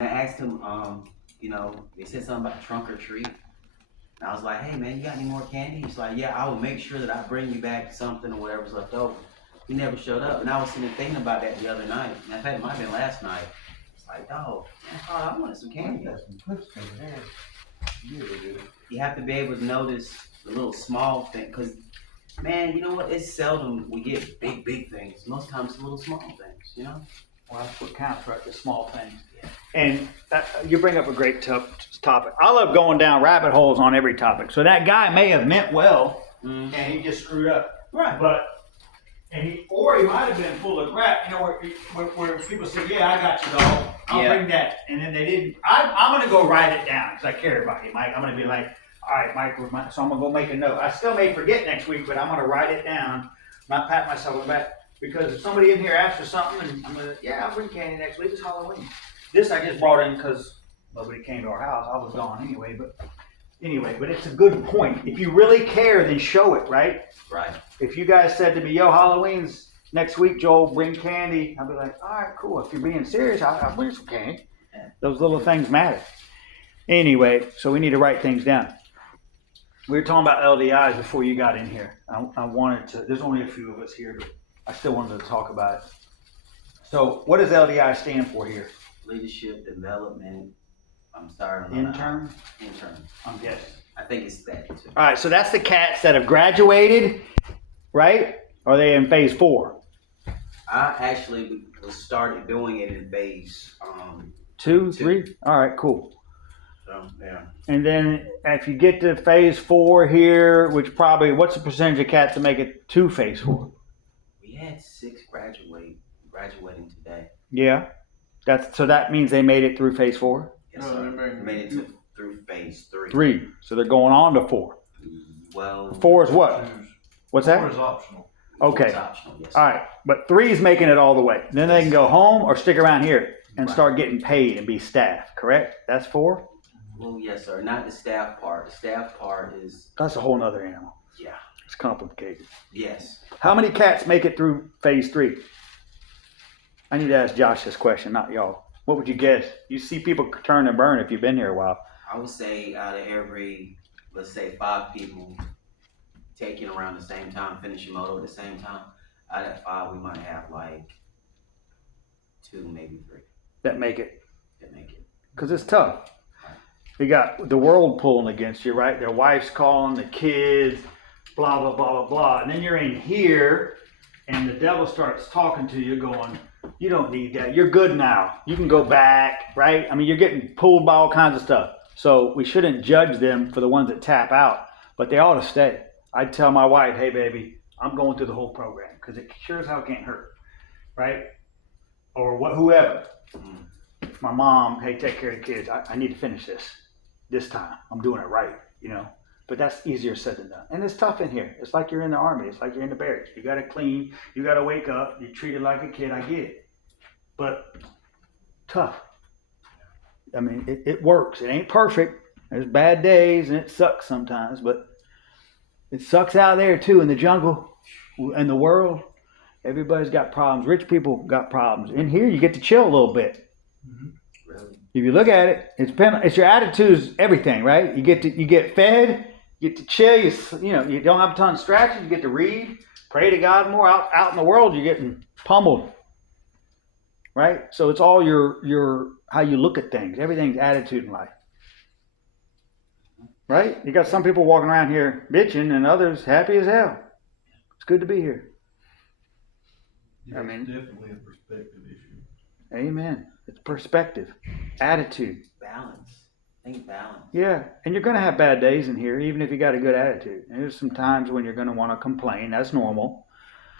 I asked him, they said something about trunk or treat. And I was like, hey man, you got any more candy? He's like, yeah, I will make sure that I bring you back something or whatever's left over. He never showed up. And I was sitting thinking about that the other night. In fact, it might have been last night. It's like, dog, I wanted some candy. You have to be able to notice the little small thing. Because, man, you know what? It's seldom we get big things. Most times it's little small things, you know? Well, that's what counts, right? The small things. And you bring up a great topic. I love going down rabbit holes on every topic. So that guy may have meant well, and he just screwed up. Right. Or he might have been full of crap. You know, where people say, "Yeah, I got you, dog. I'll bring that," and then they didn't. I'm going to go write it down because I care about you, Mike. I'm going to be like, "All right, Mike, so I'm going to go make a note. I still may forget next week, but I'm going to write it down, not pat myself on the back." Because if somebody in here asks for something, and I'm gonna, I'll bring candy next week. It's Halloween. This I just brought in because nobody came to our house. I was gone anyway. But it's a good point. If you really care, then show it, right? Right. If you guys said to me, "Yo, Halloween's next week, Joel, bring candy," I'd be like, "All right, cool. If you're being serious, I'll bring some candy." Those little things matter. Anyway, so we need to write things down. We were talking about LDIs before you got in here. I wanted to. There's only a few of us here, but I still wanted to talk about it. So what does LDI stand for here? Leadership Development. I'm sorry. Intern? Intern. I'm guessing. I think it's that too. All right, so that's the cats that have graduated, right? Or are they in phase 4? I actually started doing it in phase 2, 3? All right, cool. So, yeah. And then if you get to phase 4 here, which probably, what's the percentage of cats that make it to phase 4? We had 6 graduating today. Yeah. So that means they made it through phase 4? Yes, sir. They made it through phase 3. 3. So they're going on to 4. Well, 4 is what? What's that? 4 is optional. Okay. It's optional, yes. All right. But 3 is making it all the way. Then they can go home or stick around here and start getting paid and be staff, correct? That's 4? Well, yes, sir. Not the staff part. The staff part is... That's a whole nother animal. Yeah. It's complicated. Yes. How many cats make it through phase 3? I need to ask Josh this question, not y'all. What would you guess? You see people turn and burn if you've been here a while. I would say out of every, let's say 5 people taking around the same time, finishing moto at the same time, out of 5, we might have like 2, maybe 3 That make it. Because it's tough. You got the world pulling against you, right? Their wife's calling, the kids, blah, blah, blah, blah, blah. And then you're in here and the devil starts talking to you going, "You don't need that. You're good now. You can go back," right? I mean, you're getting pulled by all kinds of stuff. So we shouldn't judge them for the ones that tap out, but they ought to stay. I'd tell my wife, "Hey, baby, I'm going through the whole program," because it sure as hell can't hurt, right? Or whoever. My mom, "Hey, take care of the kids. I need to finish this time. I'm doing it right, you know." But that's easier said than done. And it's tough in here. It's like you're in the army. It's like you're in the barracks. You got to clean. You got to wake up. You're treated like a kid. I get it. But tough. I mean, it works. It ain't perfect. There's bad days and it sucks sometimes. But it sucks out there too in the jungle, in the world. Everybody's got problems. Rich people got problems. In here, you get to chill a little bit. Mm-hmm. Really? If you look at it, it's your attitude's everything, right? You get fed. You get to chill, you don't have a ton of distractions, you get to read, pray to God more. Out in the world, you're getting pummeled, right? So it's all your how you look at things. Everything's attitude in life, right? You got some people walking around here bitching and others happy as hell. It's good to be here. Yeah, it's definitely a perspective issue. Amen. It's perspective, attitude. Balance. Balance. Yeah, and you're going to have bad days in here, even if you got a good attitude. And there's some times when you're going to want to complain. That's normal.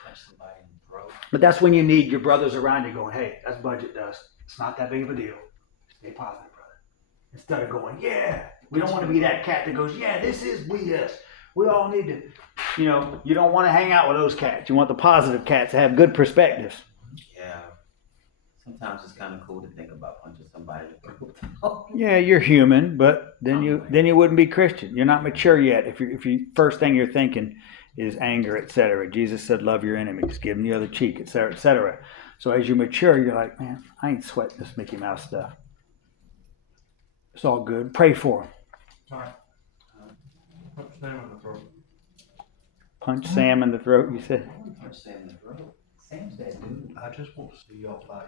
Touch somebody in the throat. But that's when you need your brothers around you going, "Hey, that's budget dust. It's not that big of a deal. Stay positive, brother." Instead of going, "Yeah." We don't want to be that cat that goes, "Yeah, this is us. We all need to," you don't want to hang out with those cats. You want the positive cats to have good perspectives. Yeah. Sometimes it's kind of cool to think about punching somebody in the throat. Yeah, you're human, but then you wouldn't be Christian. You're not mature yet. If you first thing you're thinking is anger, etc. Jesus said, "Love your enemies, give them the other cheek," etc., etc. So as you mature, you're like, "Man, I ain't sweating this Mickey Mouse stuff." It's all good. Pray for him. Alright. Punch Sam in the throat. Punch Sam in the throat, you said? I want to punch Sam in the throat. Sam's that dude. I just want to see y'all fight.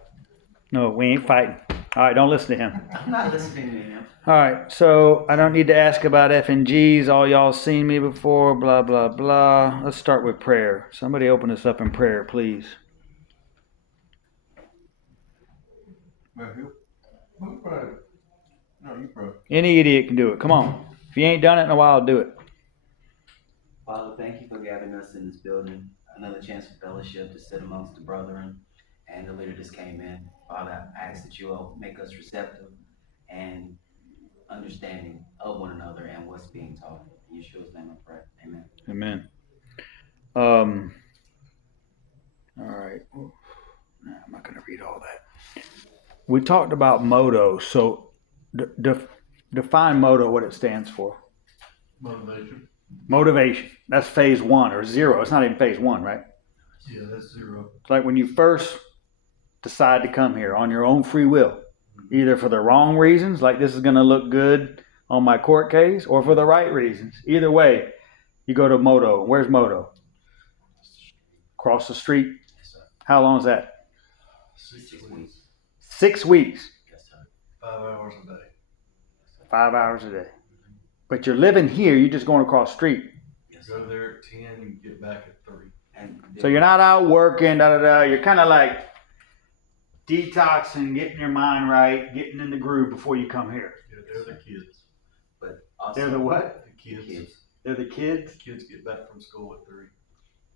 No, we ain't fighting. All right, don't listen to him. I'm not listening to him. All right, so I don't need to ask about F and G's. All y'all seen me before, blah, blah, blah. Let's start with prayer. Somebody open us up in prayer, please. Well, who pray? No, you pray. Any idiot can do it. Come on. If you ain't done it in a while, do it. Father, thank you for gathering us in this building. Another chance for fellowship to sit amongst the brethren and the leader just came in. Father, I ask that you will make us receptive and understanding of one another and what's being taught. In Yeshua's name I pray. Amen. Amen. All right. Nah, I'm not going to read all that. We talked about MOTO. So define MOTO, what it stands for. Motivation. Motivation. That's phase 1 or 0. It's not even phase 1, right? Yeah, that's 0. It's like when you first decide to come here on your own free will, either for the wrong reasons, like this is going to look good on my court case, or for the right reasons. Either way, you go to MOTO. Where's MOTO? Across the street. Yes, sir. How long is that? 6 6 weeks. weeks. 6 weeks. Yes, sir. 5 hours a day. 5 hours a day. But you're living here, you're just going across the street. Yes, Go sir. there at 10 and get back at 3. And So you're not out working, You're kind of like detoxing, getting your mind right, getting in the groove before you come here. Yeah, they're the kids. but also They're the what? The kids. kids. They're the kids? Kids get back from school at 3.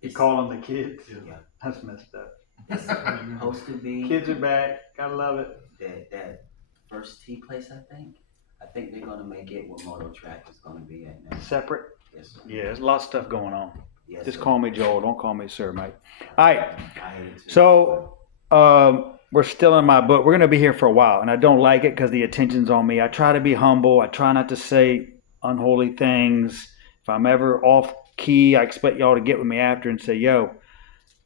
You call them the kids? Yeah. That's messed up. It's supposed to be Kids are back. Gotta love it. that first tea place, I think they're gonna make it what Moto Track is gonna be at now. Separate? Yes, sir. Yeah, there's a lot of stuff going on. Yes, Just sir. call me Joel. Don't call me Sir Mike. All right. I hate it too. So we're still in my book. We're going to be here for a while, and I don't like it because the attention's on me. I try to be humble. I try not to say unholy things. If I'm ever off key, I expect y'all to get with me after and say, yo,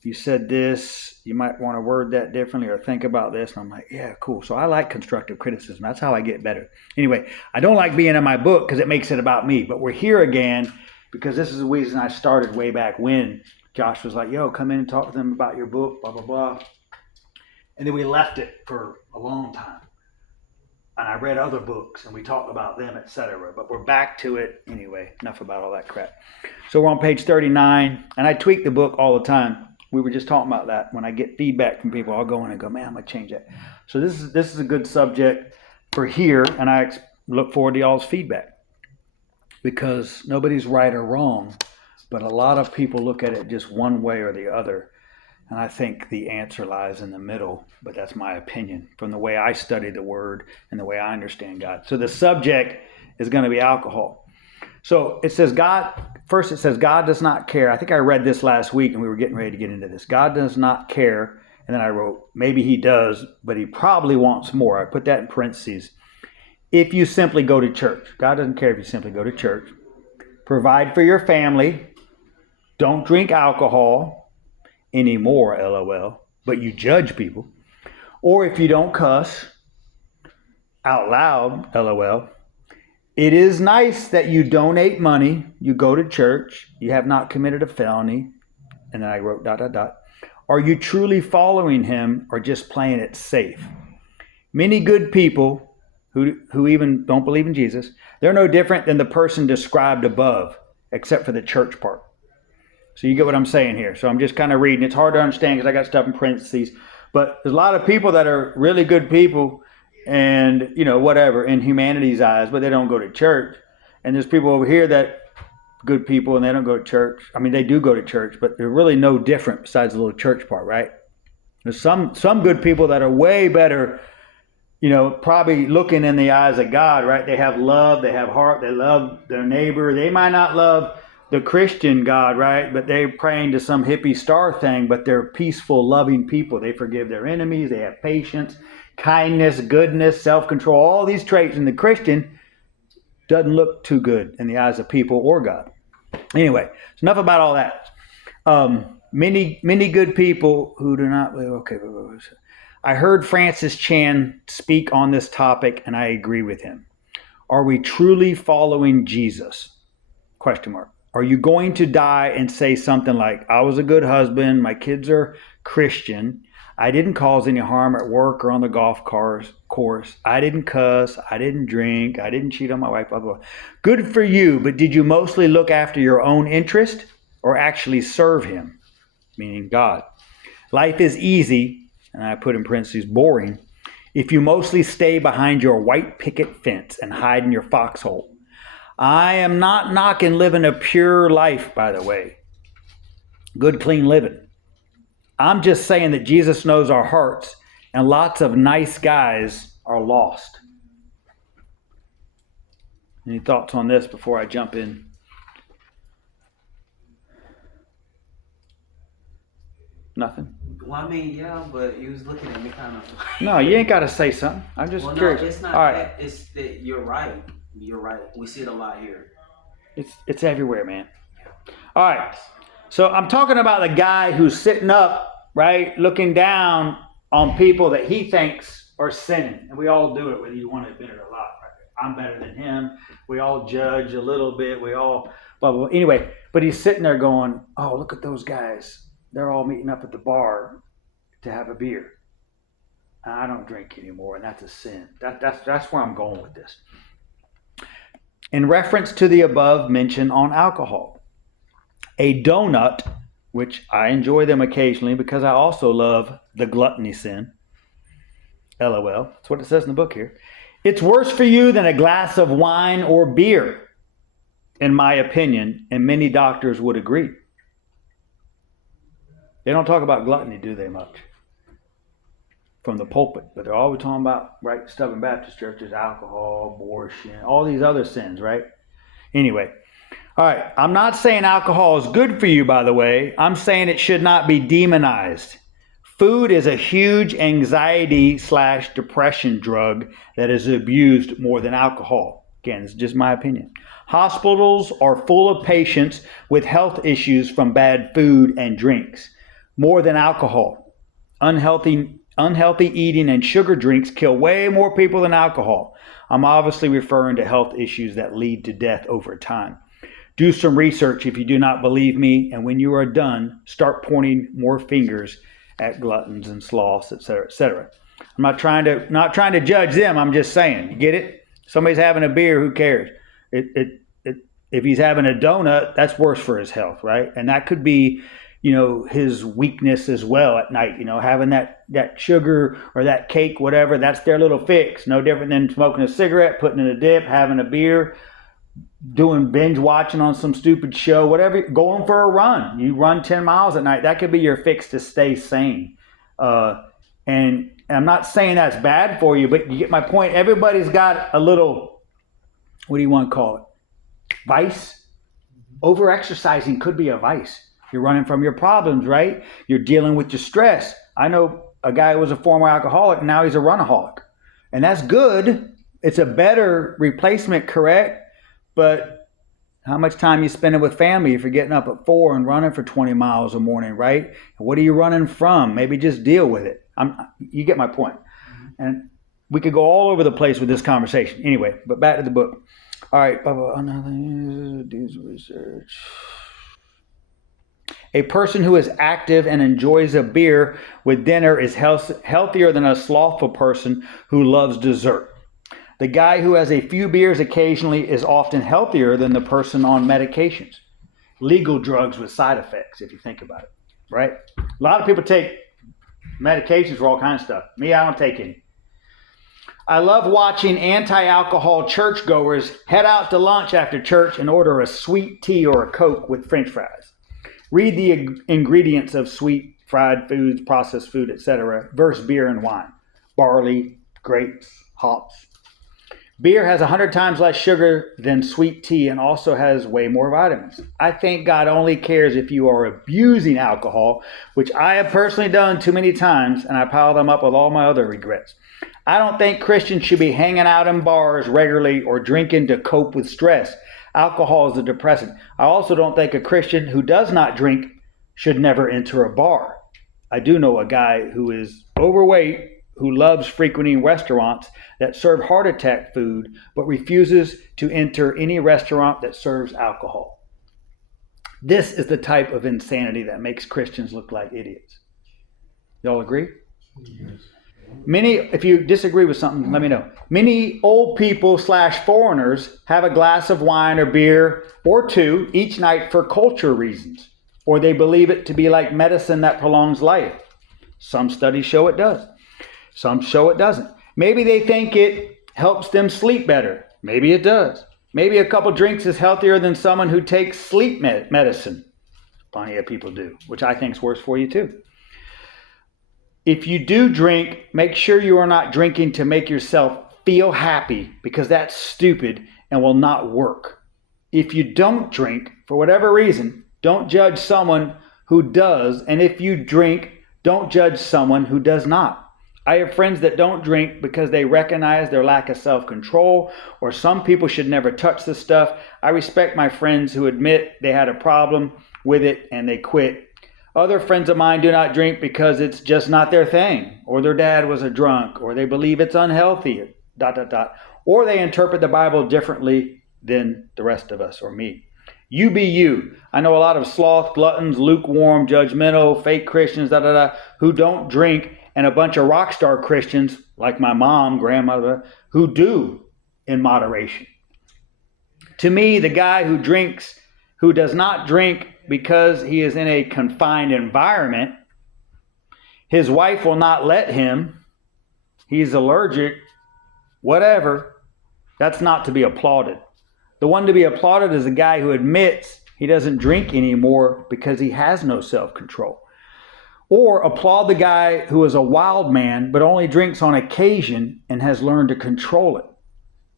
you said this. You might want to word that differently or think about this. And I'm like, yeah, cool. So I like constructive criticism. That's how I get better. Anyway, I don't like being in my book because it makes it about me. But we're here again because this is the reason I started way back when. Josh was like, yo, come in and talk to them about your book, blah, blah, blah. And then we left it for a long time. And I read other books and we talked about them, etc. But we're back to it anyway. Enough about all that crap. So we're on page 39, and I tweak the book all the time. We were just talking about that. When I get feedback from people, I'll go in and go, man, I'm gonna change that. So this is a good subject for here, and I look forward to y'all's feedback because nobody's right or wrong, but a lot of people look at it just one way or the other. And I think the answer lies in the middle, but that's my opinion from the way I study the word and the way I understand God. So the subject is going to be alcohol. So it says first it says God does not care. I think I read this last week and we were getting ready to get into this. God does not care. And then I wrote, maybe he does, but he probably wants more. I put that in parentheses. If you simply go to church. God doesn't care if you simply go to church. Provide for your family. Don't drink alcohol anymore, LOL, but you judge people. Or if you don't cuss out loud, LOL. It is nice that you donate money, you go to church, you have not committed a felony, and then I wrote ... Are you truly following him or just playing it safe? Many good people who even don't believe in Jesus, they're no different than the person described above, except for the church part. So you get what I'm saying here. So I'm just kind of reading. It's hard to understand because I got stuff in parentheses. But there's a lot of people that are really good people and, whatever, in humanity's eyes, but they don't go to church. And there's people over here that good people and they don't go to church. I mean, they do go to church, but they're really no different besides the little church part, right? There's some good people that are way better, probably looking in the eyes of God, right? They have love, they have heart, they love their neighbor. They might not love the Christian God, right? But they're praying to some hippie star thing, but they're peaceful, loving people. They forgive their enemies. They have patience, kindness, goodness, self-control, all these traits. And the Christian doesn't look too good in the eyes of people or God. Anyway, so enough about all that. Many good people who do not, okay. I heard Francis Chan speak on this topic and I agree with him. Are we truly following Jesus? Question mark. Are you going to die and say something like, I was a good husband, my kids are Christian, I didn't cause any harm at work or on the golf course, I didn't cuss, I didn't drink, I didn't cheat on my wife, blah, blah, blah. Good for you, but did you mostly look after your own interest or actually serve him? Meaning God. Life is easy, and I put in parentheses, boring, if you mostly stay behind your white picket fence and hide in your foxhole. I am not knocking living a pure life, by the way. Good, clean living. I'm just saying that Jesus knows our hearts, and lots of nice guys are lost. Any thoughts on this before I jump in? Nothing? Well, I mean, yeah, but he was looking at me kind of. No, you ain't got to say something. I'm just curious. No, it's not All right. that. It's that you're right. You're right. We see it a lot here. It's everywhere, man. All right. So I'm talking about the guy who's sitting up, right, looking down on people that he thinks are sinning. And we all do it, whether you want to admit it or not. Right? I'm better than him. We all judge a little bit. We all, blah, blah, blah. Anyway, but he's sitting there going, oh, look at those guys. They're all meeting up at the bar to have a beer. I don't drink anymore, and that's a sin. That's where I'm going with this. In reference to the above mention on alcohol, a donut, which I enjoy them occasionally because I also love the gluttony sin. LOL. That's what it says in the book here. It's worse for you than a glass of wine or beer, in my opinion, and many doctors would agree. They don't talk about gluttony, do they, much? From the pulpit, but they're always talking about, right, Stubborn Baptist churches, alcohol, abortion, all these other sins, right? Anyway, all right, I'm not saying alcohol is good for you, by the way. I'm saying it should not be demonized. Food is a huge anxiety/depression drug that is abused more than alcohol. Again, it's just my opinion. Hospitals are full of patients with health issues from bad food and drinks, more than alcohol. Unhealthy eating and sugar drinks kill way more people than alcohol. I'm obviously referring to health issues that lead to death over time. Do some research if you do not believe me, and when you are done, start pointing more fingers at gluttons and sloths, etc., etc. I'm not trying to judge them. I'm just saying, you get it? Somebody's having a beer, who cares? If he's having a donut, that's worse for his health, right? And that could be, his weakness as well at night, having that sugar or that cake, whatever, that's their little fix. No different than smoking a cigarette, putting in a dip, having a beer, doing binge watching on some stupid show, whatever, going for a run. You run 10 miles at night. That could be your fix to stay sane. And I'm not saying that's bad for you, but you get my point. Everybody's got a little, what do you want to call it? Vice. Over-exercising could be a vice. You're running from your problems, right? You're dealing with your stress. I know a guy who was a former alcoholic, and now he's a runaholic. And that's good. It's a better replacement, correct? But how much time you spending with family if you're getting up at 4 and running for 20 miles a morning, right? What are you running from? Maybe just deal with it. You get my point. And we could go all over the place with this conversation. Anyway, but back to the book. All right. Do some research. A person who is active and enjoys a beer with dinner is healthier than a slothful person who loves dessert. The guy who has a few beers occasionally is often healthier than the person on medications. Legal drugs with side effects, if you think about it, right? A lot of people take medications for all kinds of stuff. Me, I don't take any. I love watching anti-alcohol churchgoers head out to lunch after church and order a sweet tea or a Coke with French fries. Read the ingredients of sweet, fried foods, processed food, etc. versus beer and wine. Barley, grapes, hops. Beer has 100 times less sugar than sweet tea and also has way more vitamins. I think God only cares if you are abusing alcohol, which I have personally done too many times, and I pile them up with all my other regrets. I don't think Christians should be hanging out in bars regularly or drinking to cope with stress. Alcohol is a depressant. I also don't think a Christian who does not drink should never enter a bar. I do know a guy who is overweight who loves frequenting restaurants that serve heart attack food, but refuses to enter any restaurant that serves alcohol. This is the type of insanity that makes Christians look like idiots. Y'all agree? Yes. Many, if you disagree with something, let me know. Many old people / foreigners have a glass of wine or beer or two each night for culture reasons, or they believe it to be like medicine that prolongs life. Some studies show it does. Some show it doesn't. Maybe they think it helps them sleep better. Maybe it does. Maybe a couple drinks is healthier than someone who takes sleep medicine. Plenty of people do, which I think is worse for you too. If you do drink, make sure you are not drinking to make yourself feel happy, because that's stupid and will not work. If you don't drink, for whatever reason, don't judge someone who does. And if you drink, don't judge someone who does not. I have friends that don't drink because they recognize their lack of self-control, or some people should never touch this stuff. I respect my friends who admit they had a problem with it and they quit. Other friends of mine do not drink because it's just not their thing, or their dad was a drunk, or they believe it's unhealthy, ... or they interpret the Bible differently than the rest of us or me. You be you. I know a lot of sloth, gluttons, lukewarm, judgmental, fake Christians, who don't drink, and a bunch of rock star Christians, like my mom, grandmother, who do in moderation. To me, the guy who does not drink because he is in a confined environment, his wife will not let him, he's allergic, whatever, that's not to be applauded. The one to be applauded is the guy who admits he doesn't drink anymore because he has no self-control. Or applaud the guy who is a wild man but only drinks on occasion and has learned to control it.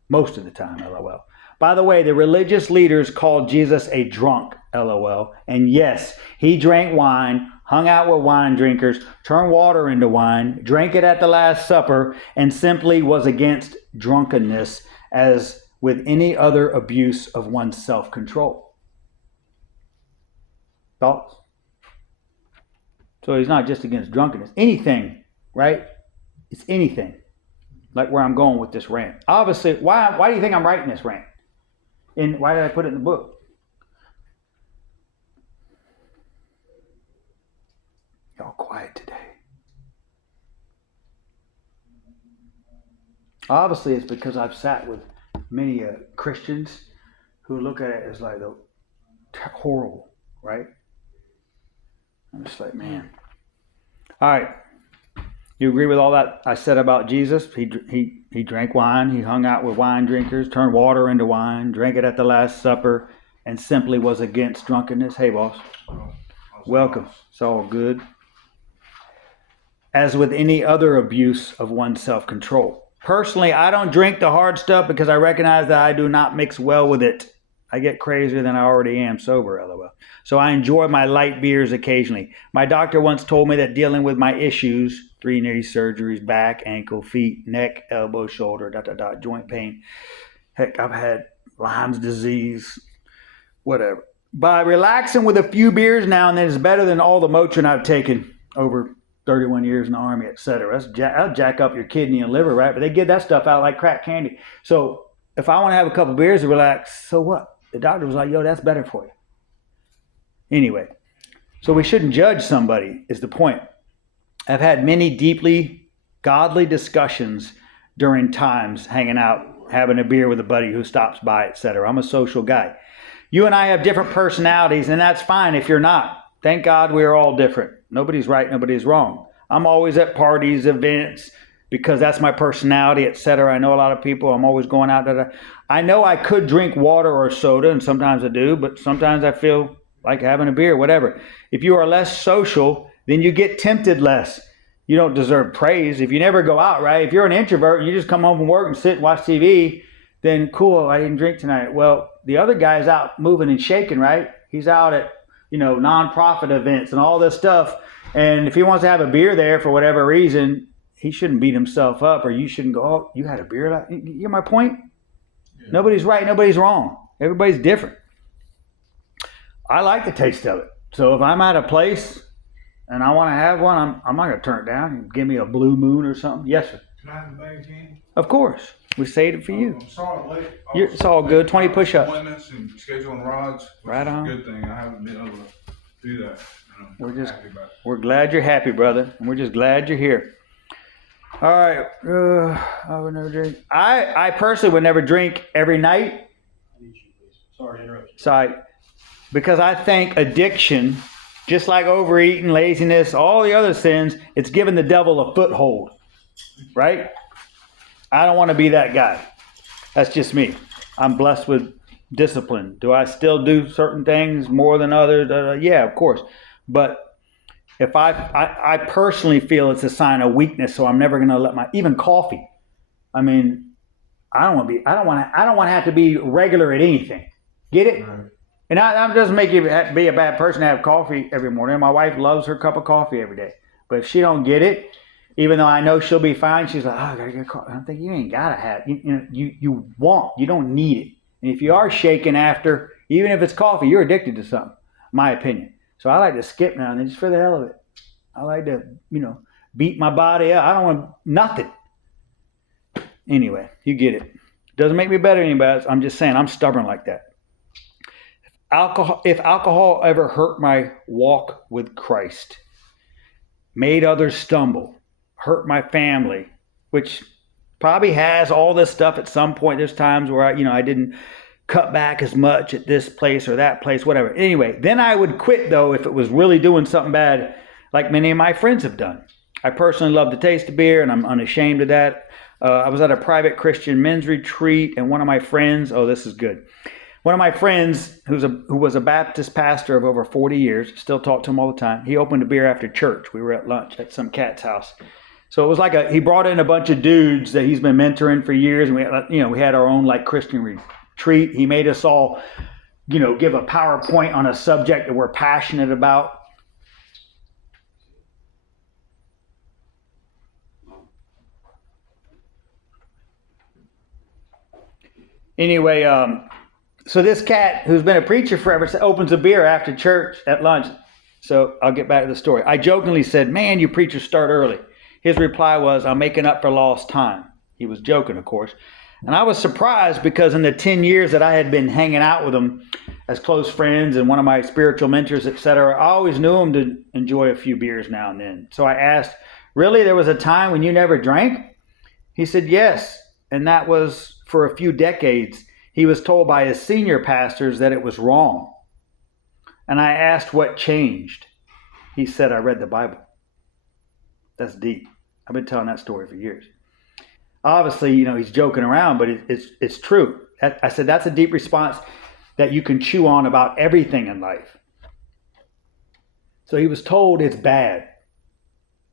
Most of the time, LOL. By the way, the religious leaders called Jesus a drunk, LOL. And yes, he drank wine, hung out with wine drinkers, turned water into wine, drank it at the Last Supper, and simply was against drunkenness, as with any other abuse of one's self-control. Thoughts? So he's not just against drunkenness. Anything, right? It's anything. Like where I'm going with this rant. Obviously, why do you think I'm writing this rant? And why did I put it in the book? Y'all quiet today. Obviously, it's because I've sat with many Christians who look at it as like horrible, right? I'm just like, man. All right. You agree with all that I said about Jesus? He drank wine. He hung out with wine drinkers, turned water into wine, drank it at the Last Supper, and simply was against drunkenness. Hey, boss. Welcome. It's all good. As with any other abuse of one's self-control. Personally, I don't drink the hard stuff because I recognize that I do not mix well with it. I get crazier than I already am sober, LOL. So I enjoy my light beers occasionally. My doctor once told me that dealing with my issues, 3 knee surgeries, back, ankle, feet, neck, elbow, shoulder, joint pain. Heck, I've had Lyme's disease, whatever. By relaxing with a few beers now and then is better than all the Motrin I've taken over 31 years in the Army, etc. That'll jack up your kidney and liver, right? But they give that stuff out like crack candy. So if I want to have a couple beers to relax, so what? The doctor was like, yo, that's better for you. Anyway, so we shouldn't judge somebody is the point. I've had many deeply godly discussions during times hanging out, having a beer with a buddy who stops by, etc. I'm a social guy. You and I have different personalities, and that's fine if you're not. Thank God we are all different. Nobody's right, nobody's wrong. I'm always at parties, events, because that's my personality, etc. I know a lot of people. I'm always going out. I know I could drink water or soda, and sometimes I do, but sometimes I feel like having a beer, whatever. If you are less social, then you get tempted less. You don't deserve praise. If you never go out, right? If you're an introvert and you just come home from work and sit and watch TV, then cool, I didn't drink tonight. Well, the other guy's out moving and shaking, right? He's out at, nonprofit events and all this stuff. And if he wants to have a beer there for whatever reason, he shouldn't beat himself up, or you shouldn't go, oh, you had a beer? You get my point? Yeah. Nobody's right, nobody's wrong. Everybody's different. I like the taste of it. So if I'm at a place, and I want to have one, I'm not going to turn it down. Give me a Blue Moon or something. Yes, sir. Can I have a bag of candy? Of course. We saved it for you. I'm sorry, late. It's all good. 20 push-ups. Appointments and scheduling rides. Right on. Good thing. I haven't been able to do that. We're just- happy about it. We're glad you're happy, brother. And we're just glad you're here. All right. I would never drink. I personally would never drink every night. Sorry to interrupt you. Sorry. Because I think addiction, just like overeating, laziness, all the other sins, it's given the devil a foothold. Right? I don't want to be that guy. That's just me. I'm blessed with discipline. Do I still do certain things more than others? Yeah, of course. But if I personally feel it's a sign of weakness, so I'm never going to let even coffee. I mean, I don't want to have to be regular at anything. Get it? Right. And that doesn't make you be a bad person to have coffee every morning. My wife loves her cup of coffee every day. But if she don't get it, even though I know she'll be fine, she's like, oh, I gotta get coffee. I'm thinking, you ain't gotta have it. You don't need it. And if you are shaking after, even if it's coffee, you're addicted to something, my opinion. So I like to skip now and then just for the hell of it. I like to, beat my body up. I don't want nothing. Anyway, you get it. Doesn't make me better than anybody else. I'm just saying I'm stubborn like that. If alcohol ever hurt my walk with Christ, made others stumble, hurt my family, which probably has all this stuff at some point. There's times where I didn't cut back as much at this place or that place, whatever. Anyway, then I would quit though if it was really doing something bad, like many of my friends have done. I personally love the taste of beer, and I'm unashamed of that. I was at a private Christian men's retreat, and one of my friends, this is good. One of my friends, who was a Baptist pastor of over 40 years, still talk to him all the time. He opened a beer after church. We were at lunch at some cat's house. So it was like he brought in a bunch of dudes that he's been mentoring for years, and we had our own like Christian retreat. He made us all, give a PowerPoint on a subject that we're passionate about. Anyway, so this cat who's been a preacher forever opens a beer after church at lunch. So I'll get back to the story. I jokingly said, man, you preachers start early. His reply was, I'm making up for lost time. He was joking, of course. And I was surprised because in the 10 years that I had been hanging out with him as close friends and one of my spiritual mentors, etc., I always knew him to enjoy a few beers now and then. So I asked, really, there was a time when you never drank? He said, yes. And that was for a few decades. He was told by his senior pastors that it was wrong. And I asked what changed. He said, I read the Bible. That's deep. I've been telling that story for years. Obviously, he's joking around, but it's true. I said, that's a deep response that you can chew on about everything in life. So he was told it's bad,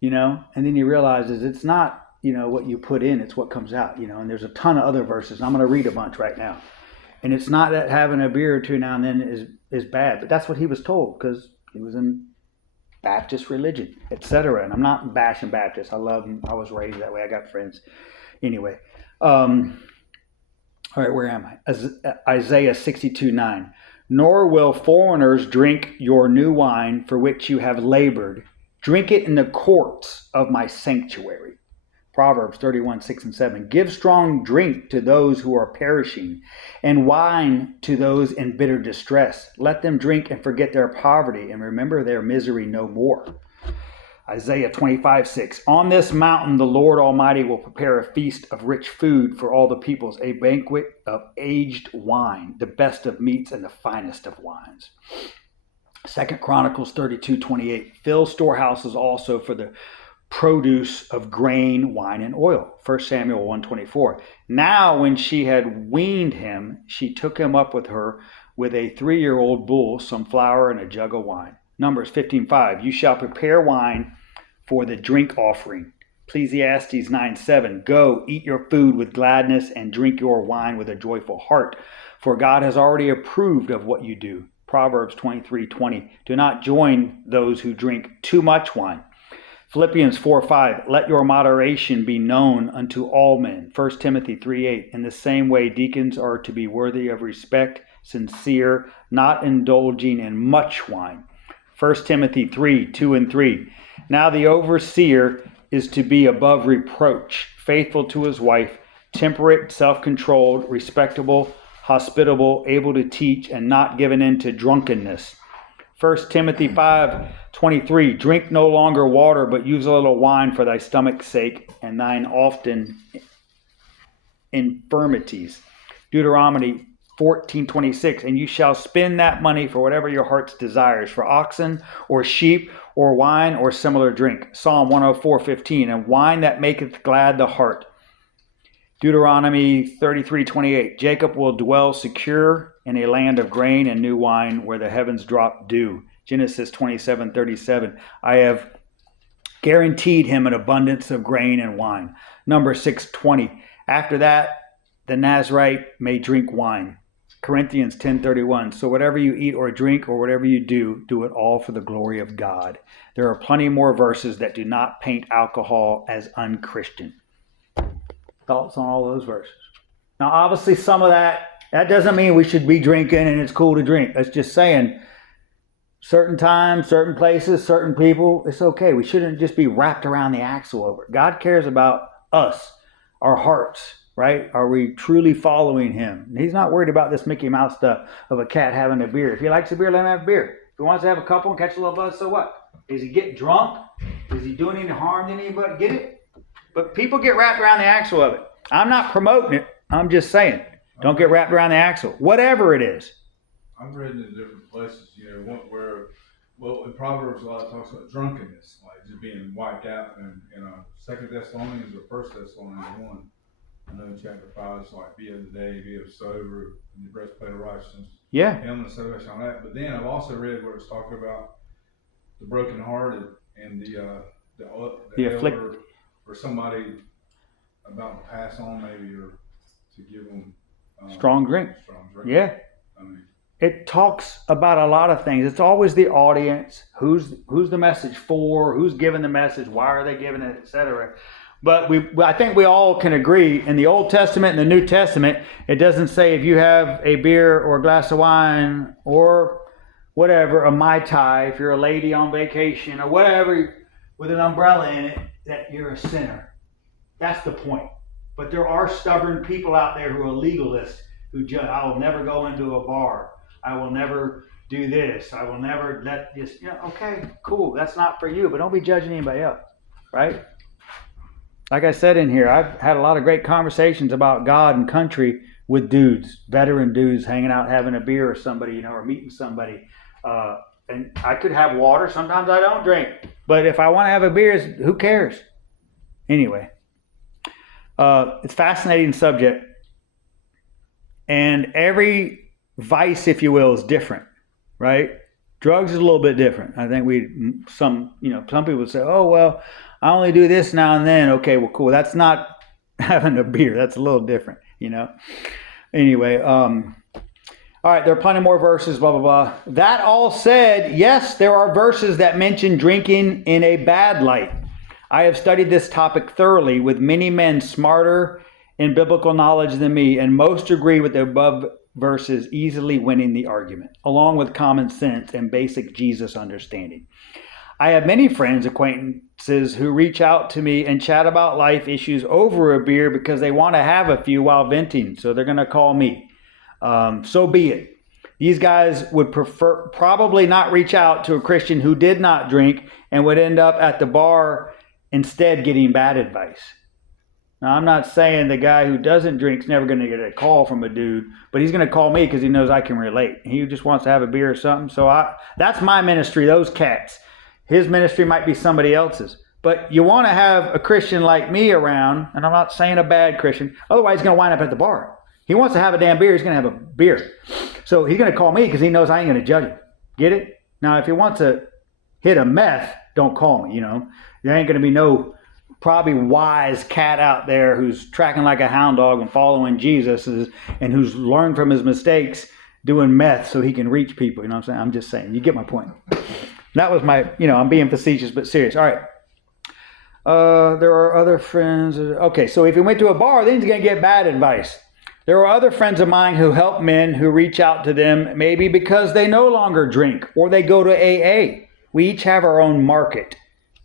and then he realizes it's not, what you put in, it's what comes out, and there's a ton of other verses. I'm going to read a bunch right now. And it's not that having a beer or two now and then is bad, but that's what he was told because he was in Baptist religion, etc. And I'm not bashing Baptists. I love them. I was raised that way. I got friends. Anyway, all right, where am I? Isaiah 62:9. Nor will foreigners drink your new wine for which you have labored. Drink it in the courts of my sanctuary. Proverbs 31:6-7. Give strong drink to those who are perishing, and wine to those in bitter distress. Let them drink and forget their poverty, and remember their misery no more. Isaiah 25:6. On this mountain the Lord Almighty will prepare a feast of rich food for all the peoples, a banquet of aged wine, the best of meats and the finest of wines. 2 Chronicles 32:28. Fill storehouses also for the produce of grain, wine, and oil. 1 Samuel 1:24. Now when she had weaned him, she took him up with her with a 3-year-old bull, some flour, and a jug of wine. Numbers 15:5. You shall prepare wine for the drink offering. Ecclesiastes 9:7. Go, eat your food with gladness and drink your wine with a joyful heart, for God has already approved of what you do. Proverbs 23:20. Do not join those who drink too much wine. Philippians 4:5, let your moderation be known unto all men. 1 Timothy 3:8, in the same way deacons are to be worthy of respect, sincere, not indulging in much wine. 1 Timothy 3:2-3. Now the overseer is to be above reproach, faithful to his wife, temperate, self-controlled, respectable, hospitable, able to teach, and not given in to drunkenness. 1 Timothy 5:23. Drink no longer water, but use a little wine for thy stomach's sake and thine often infirmities. Deuteronomy 14:26. And you shall spend that money for whatever your heart's desires, for oxen or sheep or wine or similar drink. Psalm 104:15. And wine that maketh glad the heart. Deuteronomy 33:28. Jacob will dwell secure in a land of grain and new wine where the heavens drop dew. Genesis 27:37. I have guaranteed him an abundance of grain and wine. Numbers 6:20. After that, the Nazirite may drink wine. Corinthians 10:31. So whatever you eat or drink or whatever you do, do it all for the glory of God. There are plenty more verses that do not paint alcohol as unchristian. Thoughts on all those verses? Now, obviously, some of that doesn't mean we should be drinking and it's cool to drink. That's just saying certain times, certain places, certain people, it's okay. We shouldn't just be wrapped around the axle over it. God cares about us, our hearts, right? Are we truly following him? He's not worried about this Mickey Mouse stuff of a cat having a beer. If he likes a beer, let him have a beer. If he wants to have a couple and catch a little buzz, so what? Is he getting drunk? Is he doing any harm to anybody? Get it? But people get wrapped around the axle of it. I'm not promoting it. I'm just saying, don't get wrapped around the axle. Whatever it is. I've read in different places, well, in Proverbs a lot of talks about drunkenness, like just being wiped out. And Second Thessalonians or First Thessalonians 1, I know in chapter 5, it's like be of the day, be of sober, and the breastplate of righteousness. Yeah. Helmet of salvation on that. But then I've also read where it's talking about the brokenhearted and the afflicted, elder or somebody about to pass on maybe, or to give them strong drink. Yeah. I mean, it talks about a lot of things. It's always the audience, who's the message for, who's giving the message, why are they giving it, etc. But I think we all can agree in the Old Testament and the New Testament, it doesn't say if you have a beer or a glass of wine or whatever, a Mai Tai, if you're a lady on vacation or whatever with an umbrella in it, that you're a sinner. That's the point. But there are stubborn people out there who are legalists who judge. I will never go into a bar. I will never do this. I will never let this. Okay, cool. That's not for you, but don't be judging anybody else, right? Like I said in here, I've had a lot of great conversations about God and country with dudes, veteran dudes, hanging out, having a beer with somebody, or meeting somebody. And I could have water. Sometimes I don't drink. But if I want to have a beer, who cares? Anyway. It's a fascinating subject, and every vice, if you will, is different, right? Drugs is a little bit different. I think some people would say, oh, well, I only do this now and then. Okay, well, cool. That's not having a beer. That's a little different, Anyway, all right, there are plenty more verses, blah, blah, blah. That all said, yes, there are verses that mention drinking in a bad light. I have studied this topic thoroughly with many men smarter in biblical knowledge than me, and most agree with the above verses easily winning the argument, along with common sense and basic Jesus understanding. I have many friends, acquaintances who reach out to me and chat about life issues over a beer because they want to have a few while venting, so they're going to call me. So be it. These guys would probably not reach out to a Christian who did not drink and would end up at the bar instead getting bad advice. Now, I'm not saying the guy who doesn't drink is never going to get a call from a dude, but he's going to call me because he knows I can relate. He just wants to have a beer or something. So that's my ministry, those cats. His ministry might be somebody else's. But you want to have a Christian like me around, and I'm not saying a bad Christian, otherwise he's going to wind up at the bar. He wants to have a damn beer, he's going to have a beer. So he's going to call me because he knows I ain't going to judge him. Get it? Now, if he wants to hit a meth, don't call me, There ain't going to be no probably wise cat out there who's tracking like a hound dog and following Jesus and who's learned from his mistakes doing meth so he can reach people. You know what I'm saying? I'm just saying. You get my point. That was my, I'm being facetious but serious. All right. There are other friends. Okay, so if he went to a bar, then he's going to get bad advice. There are other friends of mine who help men who reach out to them maybe because they no longer drink or they go to AA. We each have our own market,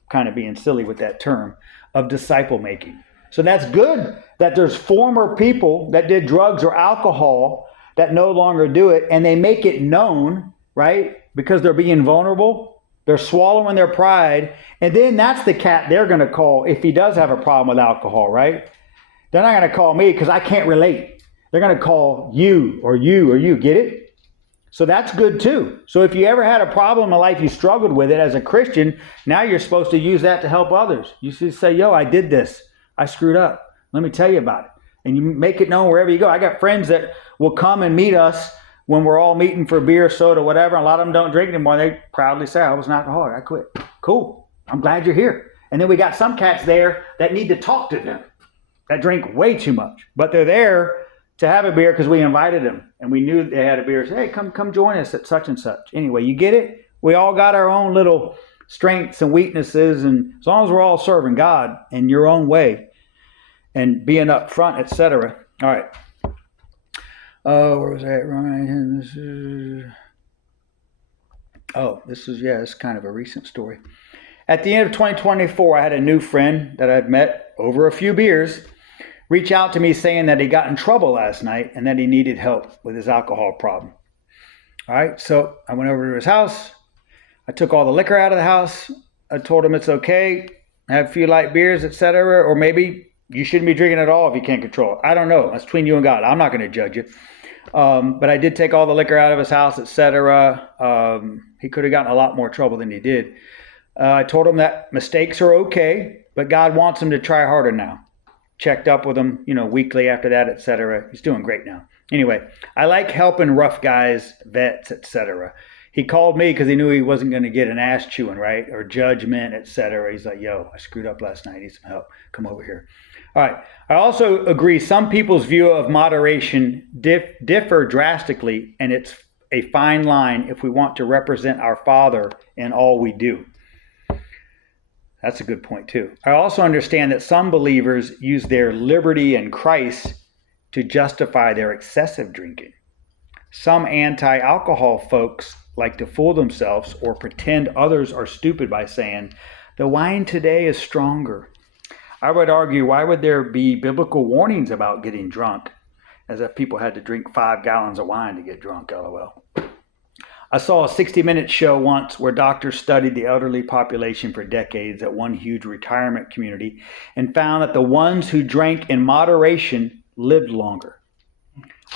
kind of being silly with that term, of disciple making. So that's good that there's former people that did drugs or alcohol that no longer do it, and they make it known, right? Because they're being vulnerable. They're swallowing their pride. And then that's the cat they're going to call if he does have a problem with alcohol, right? They're not going to call me because I can't relate. They're going to call you or you or you. Get it? So that's good too. So if you ever had a problem in life, you struggled with it as a Christian, now you're supposed to use that to help others. You should say, yo, I did this. I screwed up. Let me tell you about it. And you make it known wherever you go. I got friends that will come and meet us when we're all meeting for beer, soda, whatever. A lot of them don't drink anymore. They proudly say, I was an alcoholic. I quit. Cool. I'm glad you're here. And then we got some cats there that need to talk to them that drink way too much. But they're there to have a beer because we invited them and we knew they had a beer. Say, hey, come join us at such and such. Anyway, you get it? We all got our own little strengths and weaknesses, and as long as we're all serving God in your own way and being up front, etc. All right. Where was that? This is kind of a recent story. At the end of 2024, I had a new friend that I'd met over a few beers reach out to me saying that he got in trouble last night and that he needed help with his alcohol problem. All right, so I went over to his house. I took all the liquor out of the house. I told him it's okay, have a few light beers, etc. Or maybe you shouldn't be drinking at all if you can't control it. I don't know. That's between you and God. I'm not going to judge you. But I did take all the liquor out of his house, etc. He could have gotten a lot more trouble than he did. I told him that mistakes are okay, but God wants him to try harder now. Checked up with him, weekly after that, etc. He's doing great now. Anyway, I like helping rough guys, vets, etc. He called me because he knew he wasn't going to get an ass chewing, right? Or judgment, etc. He's like, yo, I screwed up last night. I need some help. Come over here. All right. I also agree some people's view of moderation differ drastically, and it's a fine line if we want to represent our Father in all we do. That's a good point too. I also understand that some believers use their liberty in Christ to justify their excessive drinking. Some anti-alcohol folks like to fool themselves or pretend others are stupid by saying, the wine today is stronger. I would argue, why would there be biblical warnings about getting drunk? As if people had to drink 5 gallons of wine to get drunk, LOL. I saw a 60-minute show once where doctors studied the elderly population for decades at one huge retirement community and found that the ones who drank in moderation lived longer.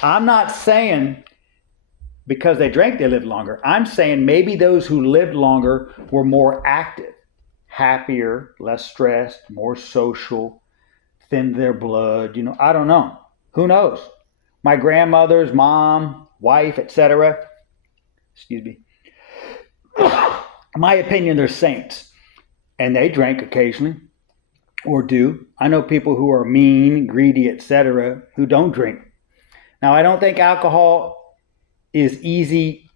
I'm not saying because they drank they lived longer. I'm saying maybe those who lived longer were more active, happier, less stressed, more social, thinned their blood. I don't know. Who knows? My grandmother's mom, wife, etc. Excuse me. My opinion, they're saints. And they drank occasionally, or do. I know people who are mean, greedy, etc., who don't drink. Now, I don't think alcohol is easy.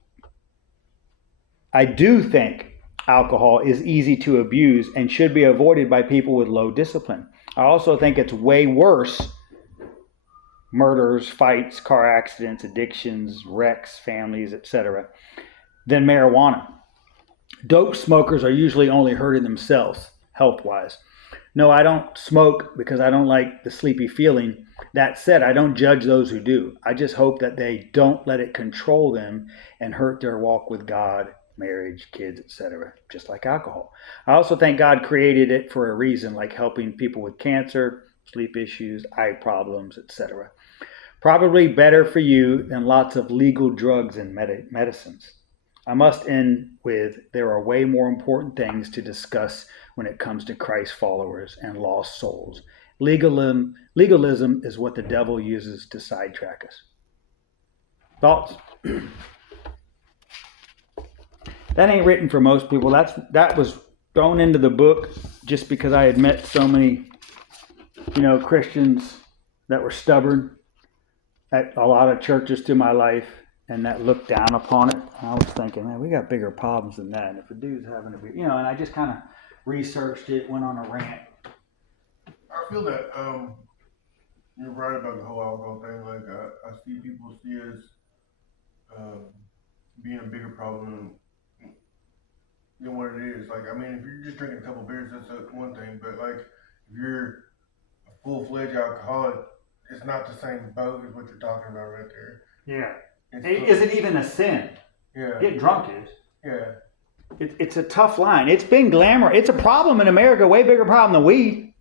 I do think alcohol is easy to abuse and should be avoided by people with low discipline. I also think it's way worse. Murders, fights, car accidents, addictions, wrecks, families, etc., than marijuana. Dope smokers are usually only hurting themselves, health-wise. No, I don't smoke because I don't like the sleepy feeling. That said, I don't judge those who do. I just hope that they don't let it control them and hurt their walk with God, marriage, kids, etc., just like alcohol. I also think God created it for a reason, like helping people with cancer, sleep issues, eye problems, etc. Probably better for you than lots of legal drugs and medicines. I must end with, there are way more important things to discuss when it comes to Christ followers and lost souls. Legalism is what the devil uses to sidetrack us. Thoughts? That ain't written for most people. That was thrown into the book just because I had met so many, Christians that were stubborn at a lot of churches through my life and that looked down upon it. And I was thinking, man, we got bigger problems than that. And if a dude's having a big, and I just kind of researched it, went on a rant. I feel that you're right about the whole alcohol thing. Like I see people see it as being a bigger problem than what it is. Like, I mean, if you're just drinking a couple beers, that's one thing. But like, if you're a full-fledged alcoholic, it's not the same boat as what you're talking about right there. Yeah. It's Is it even a sin? yeah, Getting drunk is. yeah. It's a tough line. It's been glamour. It's a problem in America, way bigger problem than weed.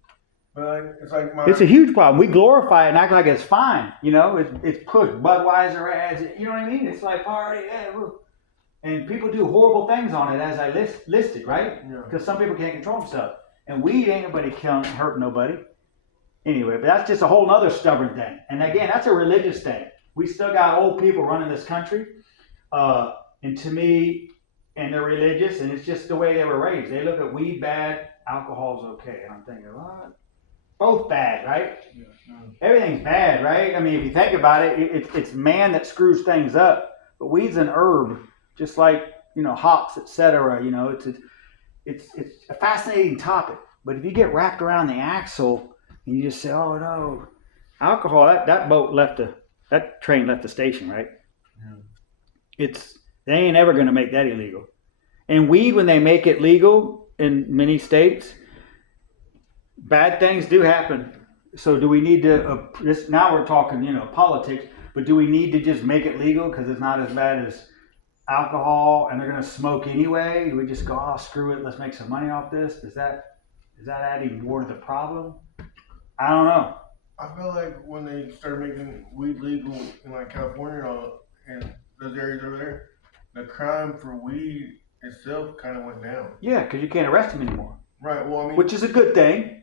But like, it's like It's a huge problem. We glorify it and act like it's fine. You know, it's pushed Budweiser ads. You know what I mean? It's like party, yeah, woo. And people do horrible things on it as I listed, right? Yeah. Because some people can't control themselves. And weed ain't nobody killing, hurting nobody. Anyway, but that's just a whole nother stubborn thing. And again, that's a religious thing. We still got old people running this country. And to me, and they're religious, and it's just the way they were raised. They look at weed bad, alcohol's okay. And I'm thinking, what? Both bad, right? Yeah. Everything's bad, right? I mean, if you think about it, it's man that screws things up. But weed's an herb, just like, you know, hops, etc. You know, it's a fascinating topic. But if you get wrapped around the axle and you just say, oh no, alcohol, that train left the station, right? Yeah. They ain't ever going to make that illegal. And weed, when they make it legal in many states, bad things do happen. So do we need to, now we're talking, you know, politics, but do we need to just make it legal because it's not as bad as alcohol and they're going to smoke anyway? Do we just go, oh, screw it, let's make some money off this? Is that adding more to the problem? I don't know. I feel like when they started making weed legal in like California and all, and those areas over there, the crime for weed itself kind of went down. Yeah, because you can't arrest them anymore. Right. Well, I mean, Which is a good thing,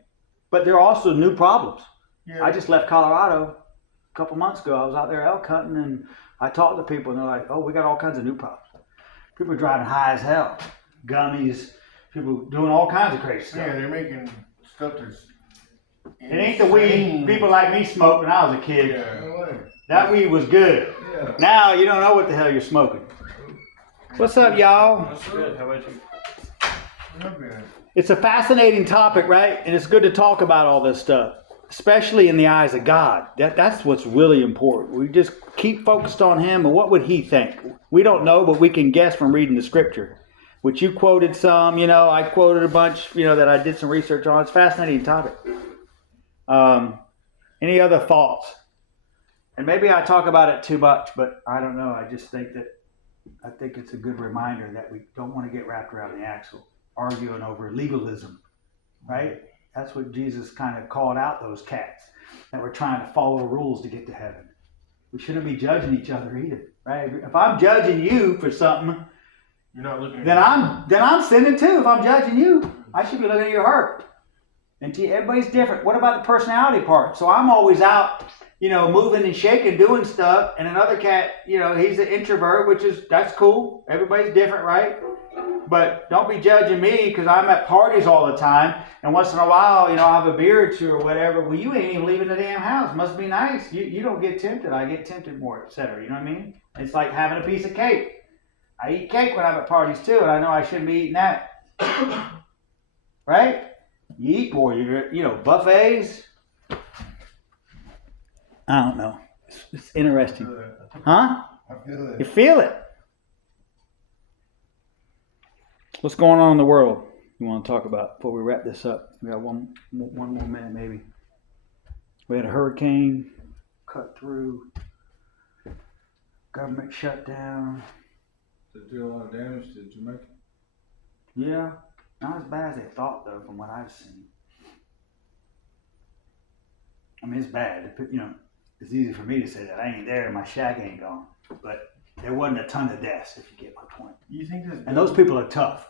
but there are also new problems. yeah, I just left Colorado a couple months ago. I was out there elk hunting and I talked to people and they're like, oh, we got all kinds of new problems. People are driving high as hell, gummies, people doing all kinds of crazy stuff. yeah, they're making stuff that's. It ain't the weed people like me smoked when I was a kid. Yeah. No way. That weed was good. Yeah. Now you don't know what the hell you're smoking. What's up, y'all? That's good. How about you? Okay. It's a fascinating topic, right? And it's good to talk about all this stuff, especially in the eyes of God. That's what's really important. We just keep focused on Him and what would He think? We don't know, but we can guess from reading the Scripture, which you quoted some, you know, I quoted a bunch, you know, that I did some research on. It's a fascinating topic. Any other thoughts? And maybe I talk about it too much, but I don't know. I just think it's a good reminder that we don't want to get wrapped around the axle, arguing over legalism, right? That's what Jesus kind of called out those cats that were trying to follow rules to get to heaven. We shouldn't be judging each other either, right? If I'm judging you for something, You're not looking. then I'm sinning too. If I'm judging you, I should be looking at your heart. And everybody's different. What about the personality part? So I'm always out, you know, moving and shaking, doing stuff, and another cat, you know, he's an introvert, that's cool. Everybody's different, right? But don't be judging me because I'm at parties all the time, and once in a while, you know, I have a beer or two or whatever. Well, you ain't even leaving the damn house. Must be nice. You don't get tempted. I get tempted more, etc. You know what I mean? It's like having a piece of cake. I eat cake when I'm at parties too, and I know I shouldn't be eating that. Right? You eat more. You know, buffets. I don't know. It's interesting. Huh? I feel You that. feel it. What's going on in the world you want to talk about before we wrap this up? We got one more minute maybe. We had a hurricane cut through. Government shut down. Did it do a lot of damage to Jamaica? Yeah. Not as bad as they thought though from what I've seen. I mean, it's bad. You know, it's easy for me to say that. I ain't there and my shack ain't gone. But there wasn't a ton of deaths, if you get my point. You think this? And those people are tough,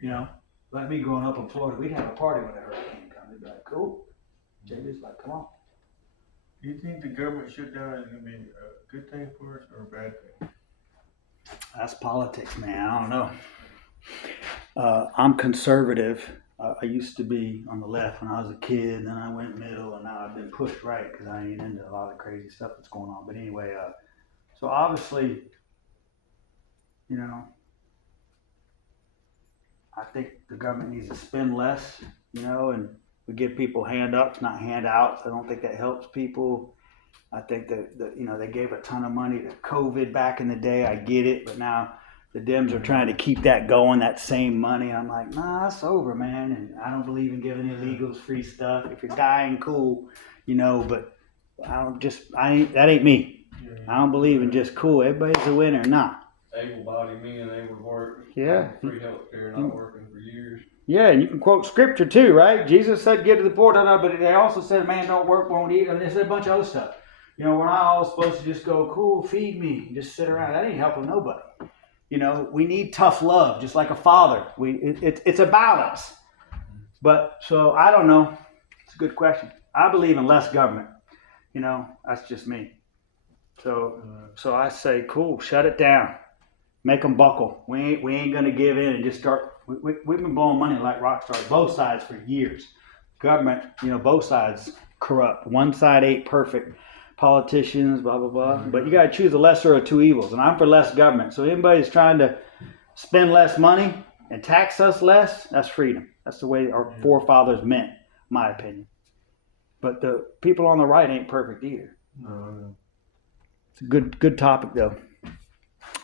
you know. Like me growing up in Florida, we'd have a party when a hurricane comes. They'd be like, cool. JJ's like, come on. Do you think the government shutdown is going to be a good thing for us or a bad thing? That's politics, man. I don't know. I'm conservative. I used to be on the left when I was a kid, and then I went middle, and now I've been pushed right because I ain't into a lot of crazy stuff that's going on. But anyway, so obviously, you know, I think the government needs to spend less, you know, and we give people hand-ups, not handouts. I don't think that helps people. I think that you know, they gave a ton of money to COVID back in the day. I get it, but now The Dems are trying to keep that going, that same money. I'm like, nah, it's over, man. And I don't believe in giving illegals free stuff. If you're dying, cool, but that ain't me. I don't believe in just cool. Everybody's a winner. Nah. Able-bodied men able to work. Yeah. Free health care, not working for years. Yeah, and you can quote scripture too, right? Jesus said, give to the poor, but they also said, man, don't work, won't eat. And they said a bunch of other stuff. We're not all supposed to just go, cool, feed me, and just sit around. That ain't helping nobody. We need tough love, just like a father. It's a balance. But, so, I don't know. It's a good question. I believe in less government. That's just me. So I say, cool, shut it down. Make them buckle. We ain't going to give in and just start. We've been blowing money like rock stars, both sides for years. Government, both sides corrupt. One side ain't perfect. Politicians, blah, blah, blah. But you got to choose the lesser of two evils. And I'm for less government. So anybody's trying to spend less money and tax us less, that's freedom. That's the way our forefathers meant, in my opinion. But the people on the right ain't perfect either. No. It's a good topic, though.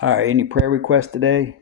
All right, any prayer requests today?